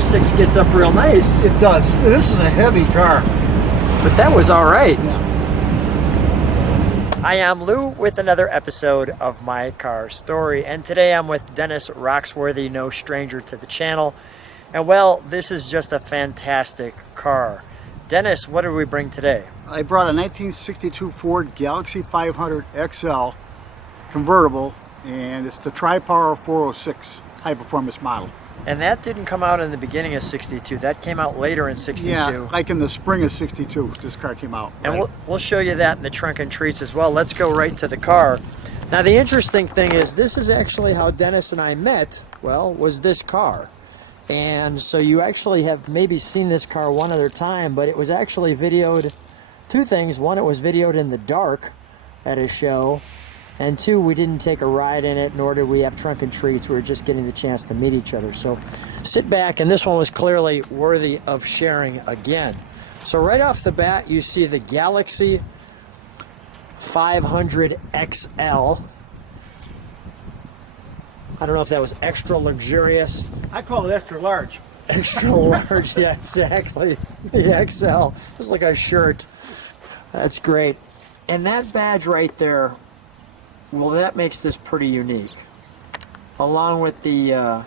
406 gets up real nice. It does. This is a heavy car. But that was all right. Yeah. Hi, I'm Lou with another episode of My Car Story. And today I'm with Dennis Roxworthy, no stranger to the channel. And well, this is just a fantastic car. Dennis, what did we bring today? I brought a 1962 Ford Galaxie 500 XL convertible, and it's the Tri-Power 406 high-performance model. And that didn't come out in the beginning of 62. That came out later in 62. Yeah, like in the spring of 62, this car came out. And we'll show you that in the trunk and treats as well. Let's go right to the car. Now, the interesting thing is, this is actually how Dennis and I met, well, was this car. And so you actually have maybe seen this car one other time, but it was actually videoed, two things. One, it was videoed in the dark at a show. And two, we didn't take a ride in it, nor did we have trunk and treats. We were just getting the chance to meet each other. So sit back, and this one was clearly worthy of sharing again. So right off the bat, you see the Galaxie 500 XL. I don't know if that was extra luxurious. I call it extra large. Extra large, yeah, exactly. The XL. It's like a shirt. That's great. And that badge right there, well, that makes this pretty unique. Along with the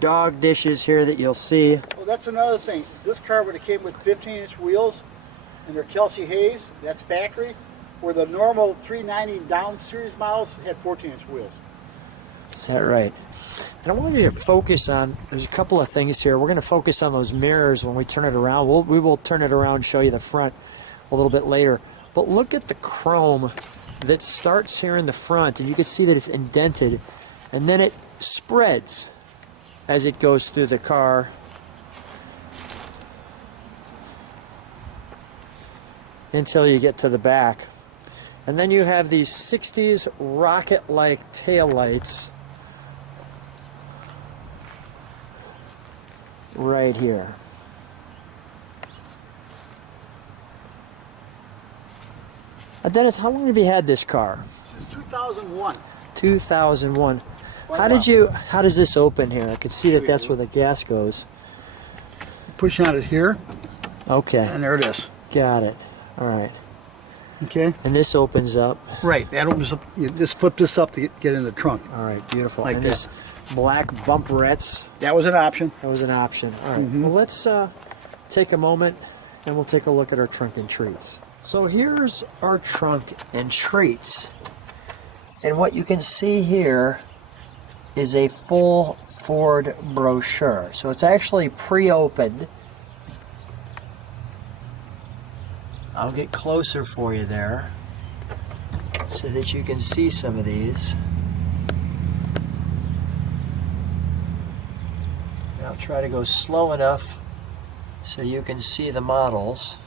dog dishes here that you'll see. Well, that's another thing. This car would have came with 15-inch wheels, and they're Kelsey Hayes, that's factory, where the normal 390 down series models had 14-inch wheels. Is that right? And I want you to focus on, there's a couple of things here. We're going to focus on those mirrors when we turn it around. We will turn it around and show you the front a little bit later. But look at the chrome that starts here in the front, and you can see that it's indented, and then it spreads as it goes through the car. Until you get to the back. And then you have these 60s rocket-like taillights right here. Dennis, how long have you had this car? Since 2001. 2001. How does this open here? I can see that that's where the gas goes. Push on it here. Okay. And there it is. Got it. All right. Okay. And this opens up. Right. That opens up. You just flip this up to get in the trunk. All right. Beautiful. Like and that. this black bumperettes. That was an option. That was an option. All right. Well, let's take a moment and we'll take a look at our trunk and treats. So here's our trunk and treats. And what you can see here is a full Ford brochure. So it's actually pre-opened. I'll get closer for you there so that you can see some of these. And I'll try to go slow enough so you can see the models.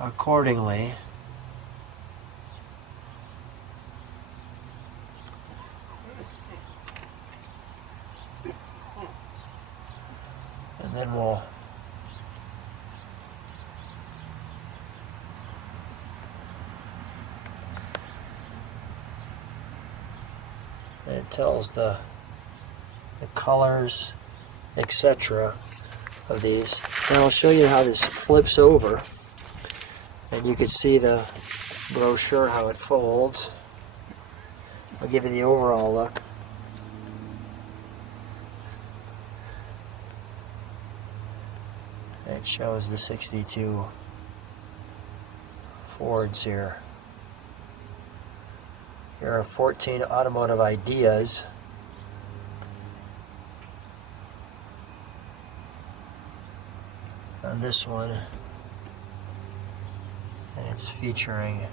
Accordingly. And then we'll it tells the colors, etc. of these. And I'll show you how this flips over. And you can see the brochure, how it folds. I'll give you the overall look. It shows the 62 Fords here. Here are 14 automotive ideas. On this one. And it's featuring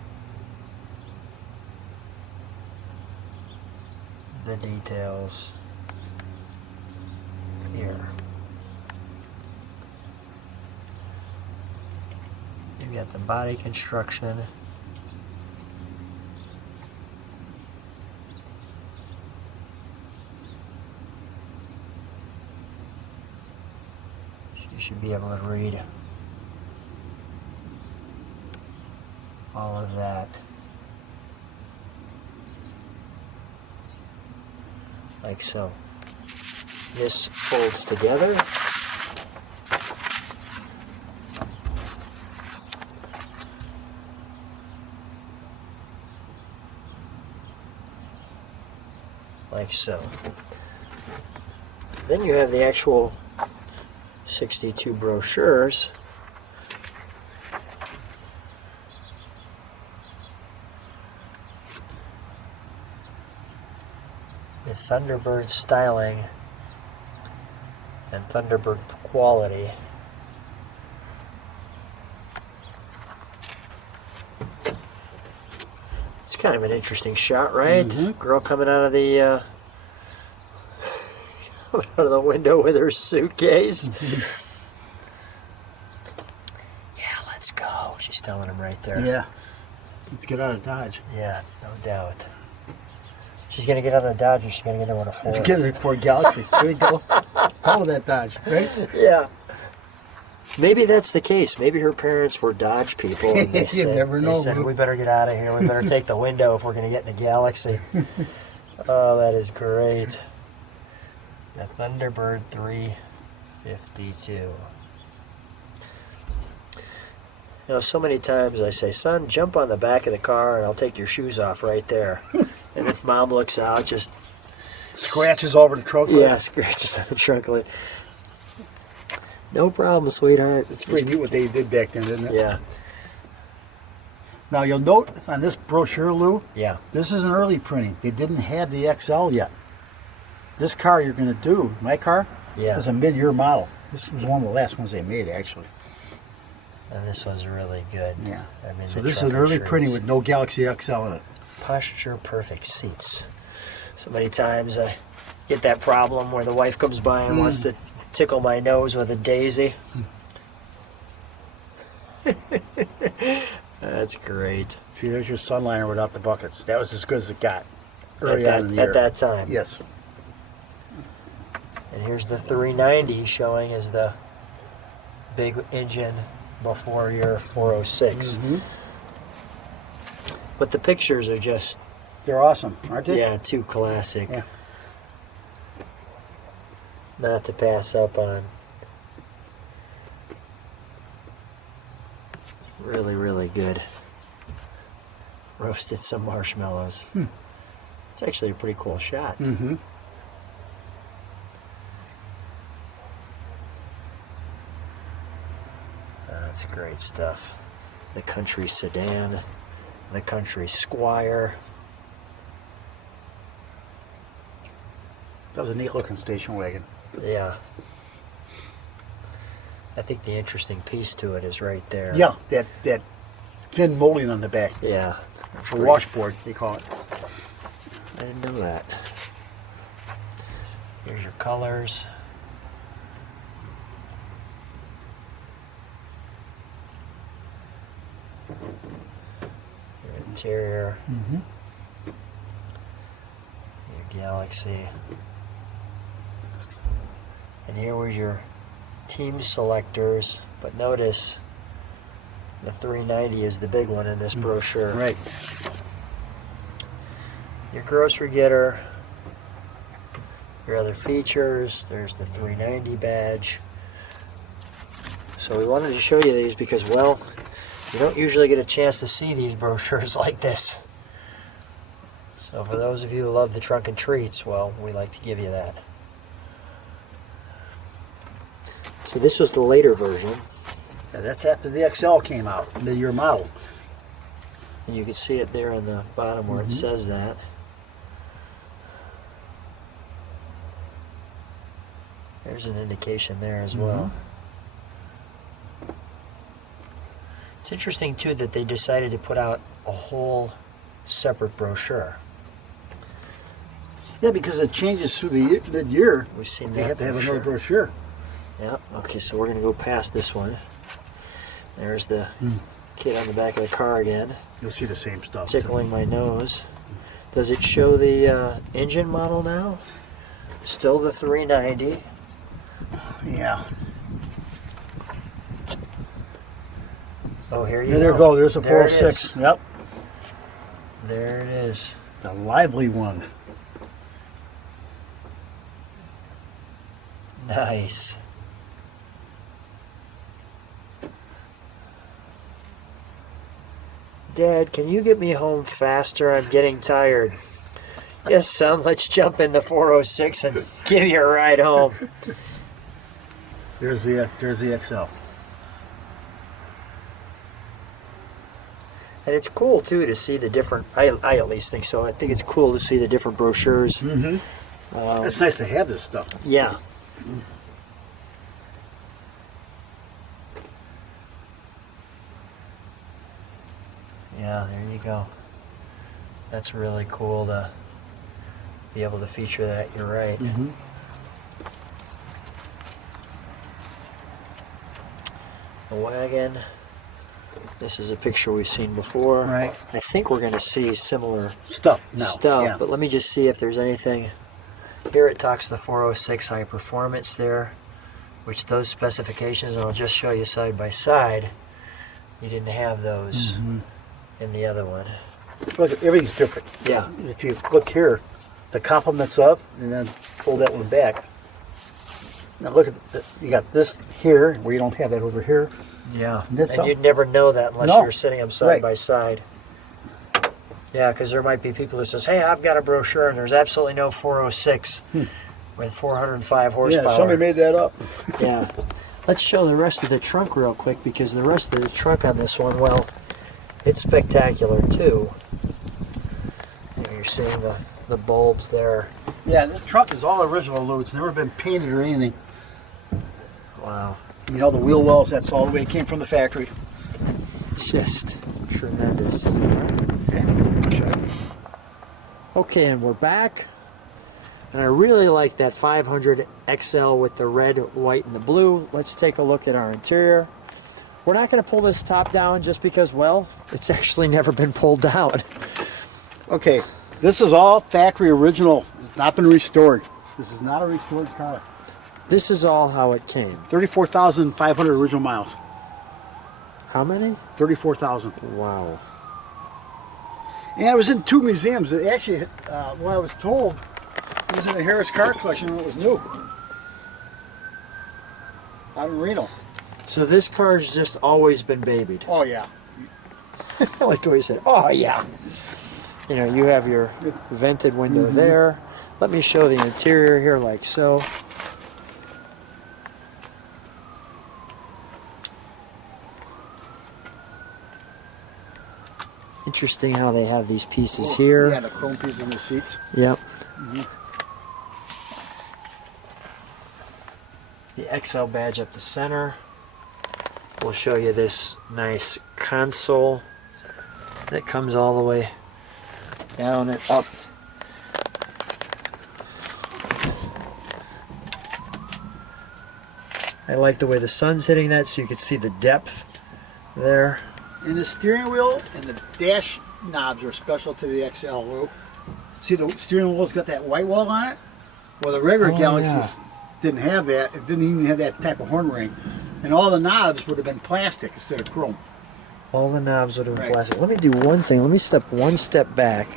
the details here. You've got the body construction. You should be able to read all of that. Like so. This folds together. Like so. Then you have the actual 62 brochures. With Thunderbird styling and Thunderbird quality. It's kind of an interesting shot, right? Girl coming out of the coming out of the window with her suitcase. Yeah, let's go. She's telling him right there. Yeah. Let's get out of Dodge. Yeah, no doubt. She's gonna get out of Dodge, or she's gonna get into a Ford. Let's get a Ford Galaxie. There you go. Follow that Dodge, right? Yeah. Maybe that's the case. Maybe her parents were Dodge people. And they You never know. They said, we better get out of here. We better take the window if we're going to get in a Galaxie. Oh, that is great. The Thunderbird 352. You know, so many times I say, son, jump on the back of the car and I'll take your shoes off right there. And then mom looks out, just... Scratches over the trunk. Yeah, scratches on the trunk lid. No problem, sweetheart. It's pretty neat what they did back then, isn't it? Yeah. Now you'll note on this brochure, Lou, Yeah. this is an early printing. They didn't have the XL yet. This car you're going to do, my car, Yeah. is a mid-year model. This was one of the last ones they made, actually. And this was really good. Yeah. I mean, So the this is trunk an early insurance. printing with no Galaxy XL in it. Posture perfect seats. So many times I get that problem where the wife comes by and wants to tickle my nose with a daisy. That's great. See, there's your Sunliner without the buckets. That was as good as it got. Early on in the year. At that time. Yes. And here's the 390 showing as the big engine before your 406. But the pictures are just, They're awesome, aren't they? yeah, too classic. Yeah. Not to pass up on. Really, really good. Roasted some marshmallows. It's actually a pretty cool shot. Mm-hmm. That's great stuff. The country sedan, the country Squire. That was a neat looking station wagon. Yeah. I think the interesting piece to it is right there. Yeah, that thin molding on the back. Yeah. That's A pretty- washboard, they call it. I didn't know that. Here's your colors. Your interior. Your Galaxie. And here was your team selectors, but notice the 390 is the big one in this brochure. Right. Your grocery getter, your other features, there's the 390 badge. So we wanted to show you these because, well, you don't usually get a chance to see these brochures like this. So for those of you who love the trunk and treats, well, we like to give you that. So this was the later version. Yeah, that's after the XL came out, mid-year model. And you can see it there on the bottom where it says that. There's an indication there as well. It's interesting too that they decided to put out a whole separate brochure. Yeah, because it changes through the mid-year. We've seen They that have to have brochure. another brochure. Yeah, okay, so we're going to go past this one. There's the kid on the back of the car again, You'll see the same stuff. tickling my nose. Does it show the engine model now? Still the 390. Yeah. Oh, here you Yeah, there go. you go. There's a There it 406. is. Yep. There it is. The lively one. Nice. Dad, can you get me home faster? I'm getting tired. Yes, son, let's jump in the 406 and give you a ride home. There's the XL. And it's cool, too, to see the different, I at least think so. I think it's cool to see the different brochures. Mm-hmm. It's nice to have this stuff. Yeah. Yeah, there you go. That's really cool to be able to feature that. You're right. Mm-hmm. The wagon. This is a picture we've seen before. Right. I think we're going to see similar Stuff now. stuff, Yeah. but let me just see if there's anything. Here it talks the 406 high performance there, which those specifications, and I'll just show you side by side. You didn't have those in the other one. Look, everything's different. Yeah. If you look here, the complements of, and then pull that one back. Now look at you got this here where you don't have that over here. Yeah, That's and you'd never know that unless No. you're sitting them side Right. by side. Yeah, because there might be people who says, "Hey, I've got a brochure, and there's absolutely no 406 with 405 horsepower." Yeah, somebody made that up. Yeah. Let's show the rest of the trunk real quick, because the rest of the trunk on this one, well, it's spectacular too. You know, you're seeing the bulbs there. Yeah, this truck is all original, Lou. It's never been painted or anything. Wow. You know, the wheel wells, that's all the way it came from the factory. Just tremendous. Okay, and we're back. And I really like that 500 XL with the red, white, and the blue. Let's take a look at our interior. We're not going to pull this top down just because, well, it's actually never been pulled down. Okay, this is all factory original. It's not been restored. This is not a restored car. This is all how it came. 34,500 original miles. How many? 34,000. Wow. And it was in 2 museums. It actually, what I was told, it was in the Harris Car Collection when it was new. Out in Reno. So this car's just always been babied. Oh, yeah. I like the way you said, oh yeah. You know, you have your vented window there. Let me show the interior here like so. Interesting how they have these pieces here. Yeah, the chrome pieces in the seats. Yep. The XL badge up the center. We'll show you this nice console that comes all the way down and up. I like the way the sun's hitting that, so you can see the depth there. And the steering wheel and the dash knobs are special to the XL, Lou. See, the steering wheel's got that white wall on it? Well, the regular Galaxies didn't have that. It didn't even have that type of horn ring. And all the knobs would have been plastic instead of chrome. All the knobs would have been Right. plastic. Let me do one thing. Let me step one step back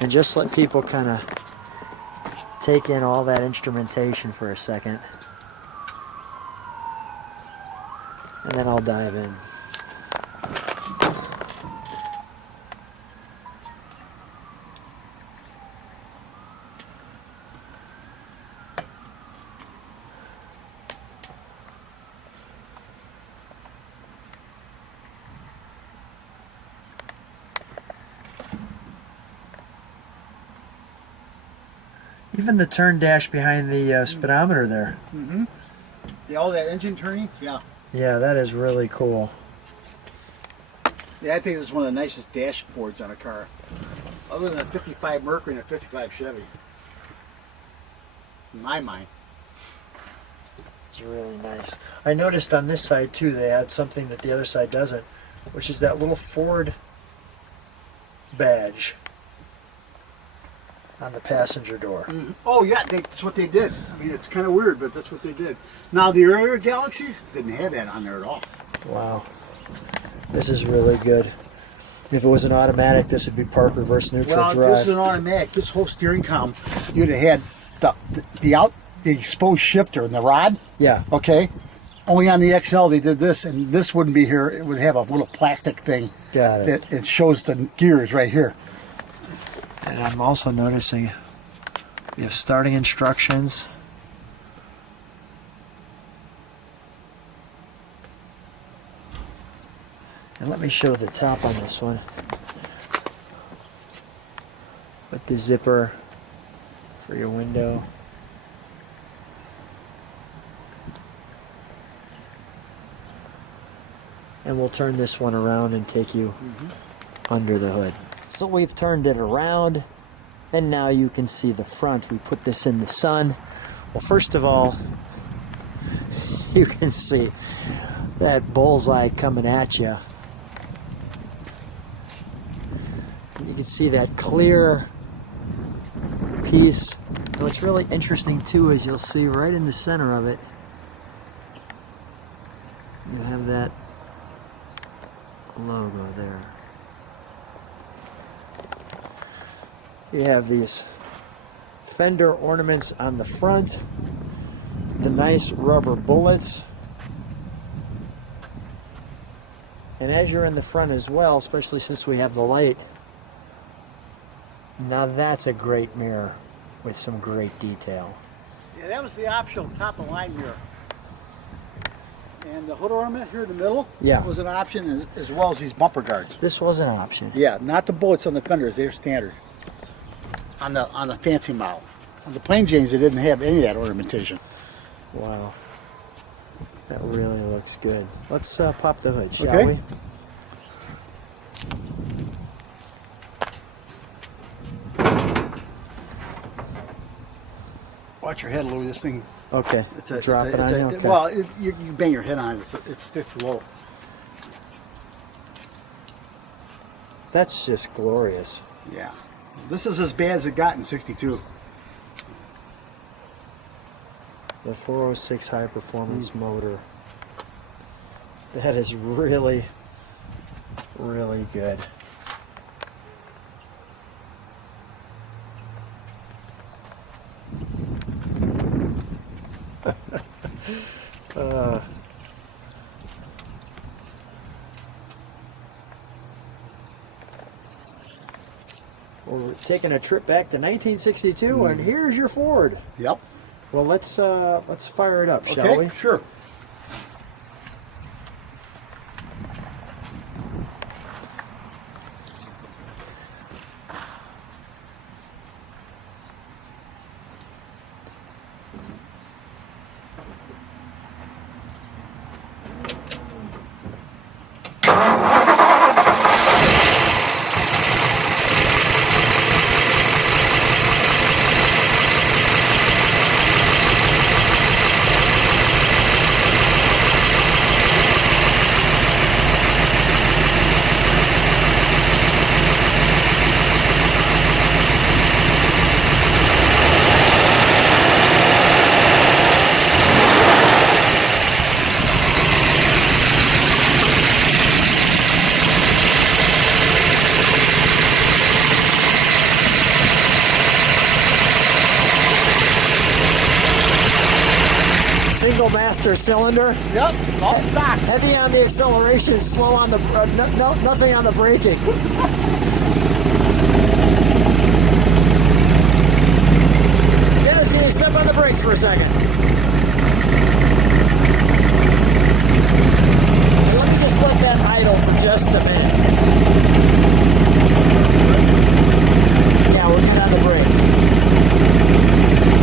and just let people kind of take in all that instrumentation for a second. And then I'll dive in. Even the turn dash behind the speedometer there. Yeah, all that engine turning? Yeah. Yeah, that is really cool. Yeah, I think this is one of the nicest dashboards on a car. Other than a 55 Mercury and a 55 Chevy. In my mind. It's really nice. I noticed on this side too, they had something that the other side doesn't, which is that little Ford badge on the passenger door. Oh yeah, that's what they did. I mean, it's kind of weird, but that's what they did. Now, the earlier Galaxies didn't have that on there at all. Wow. This is really good. If it was an automatic, this would be park, reverse, neutral, Well, drive. this is an automatic. This whole steering column, you'd have had the exposed shifter and the rod. Yeah. Okay. Only on the XL they did this, and this wouldn't be here. It would have a little plastic thing. Got it. That it shows the gears right here. And I'm also noticing you have starting instructions. And let me show the top on this one. With the zipper for your window. And we'll turn this one around and take you under the hood. So we've turned it around, and now you can see the front. We put this in the sun. Well, first of all, you can see that bullseye coming at you. You can see that clear piece. And what's really interesting too is you'll see right in the center of it, you have that logo there. You have these fender ornaments on the front, the nice rubber bullets, and as you're in the front as well, especially since we have the light, now that's a great mirror with some great detail. Yeah, that was the optional top of line mirror. And the hood ornament here in the middle was an option, as well as these bumper guards. This was an option. Yeah, not the bullets on the fenders; they're standard. On the fancy model, on the plain Janes, they didn't have any of that ornamentation. Wow, that really looks good. Let's pop the hood, shall we? Watch your head, Louis. This thing. Okay. Drop it on you. Okay. Well, you bang your head on it. It's low. That's just glorious. Yeah. This is as bad as it got in '62. The 406 high performance motor. That is really, really good. We're taking a trip back to 1962, and here's your Ford. Yep. Well, let's fire it up, shall we? Sure. Single master cylinder. Yep. All stock. Heavy on the acceleration, slow on the nothing on the braking. Dennis, can you step on the brakes for a second? Let me just let that idle for just a minute. Yeah, we'll get on the brakes.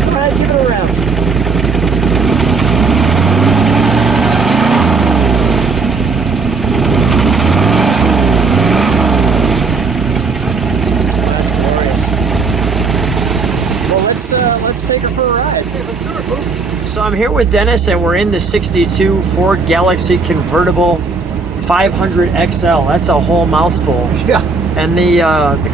Go ahead, give it a rev. Let's take her for a ride. So I'm here with Dennis, and we're in the '62 Ford Galaxie Convertible 500 XL. That's a whole mouthful. Yeah. And the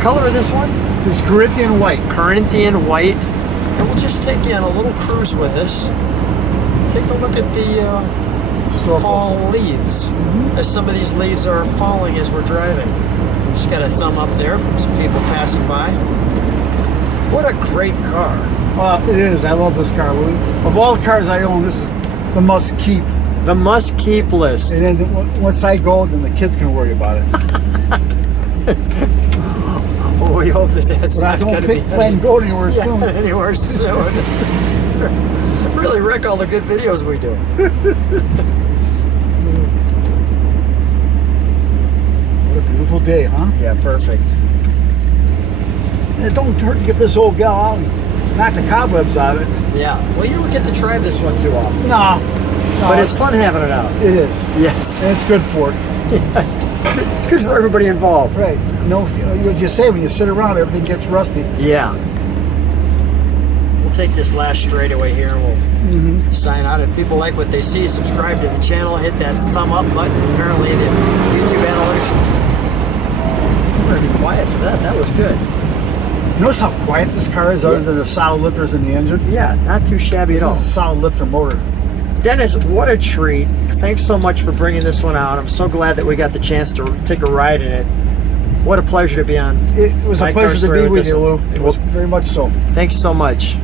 color of this one? This Corinthian White. Corinthian White. And we'll just take you on a little cruise with us. Take a look at the fall leaves. As some of these leaves are falling as we're driving. Just got a thumb up there from some people passing by. What a great car. It is. I love this car, Louis. Of all the cars I own, this is the must keep. The must keep list. And then once I go, then the kids can worry about it. Well, we hope that's But I not don't going to think be plan to go anywhere soon. anywhere soon. Really wreck all the good videos we do. What a beautiful day, huh? Yeah, perfect. And it don't hurt to get this old gal out and knock the cobwebs out of it. Yeah. Well, you don't get to try this one too often. No. But it's fun having it out. It is. Yes. And it's good for it. It's good for everybody involved. Right. You just say when you sit around, everything gets rusty. Yeah. We'll take this last straightaway here and we'll sign out. If people like what they see, subscribe to the channel, hit that thumb up button. Apparently the YouTube analytics. I'm going to be quiet for that. That was good. Notice how quiet this car is, other than the solid lifters in the engine. Yeah, not too shabby at all. This is a solid lifter motor. Dennis, what a treat. Thanks so much for bringing this one out. I'm so glad that we got the chance to take a ride in it. What a pleasure to be on. It was a My pleasure Car to Story be with this you, one. Lou. It was very much so. Thanks so much.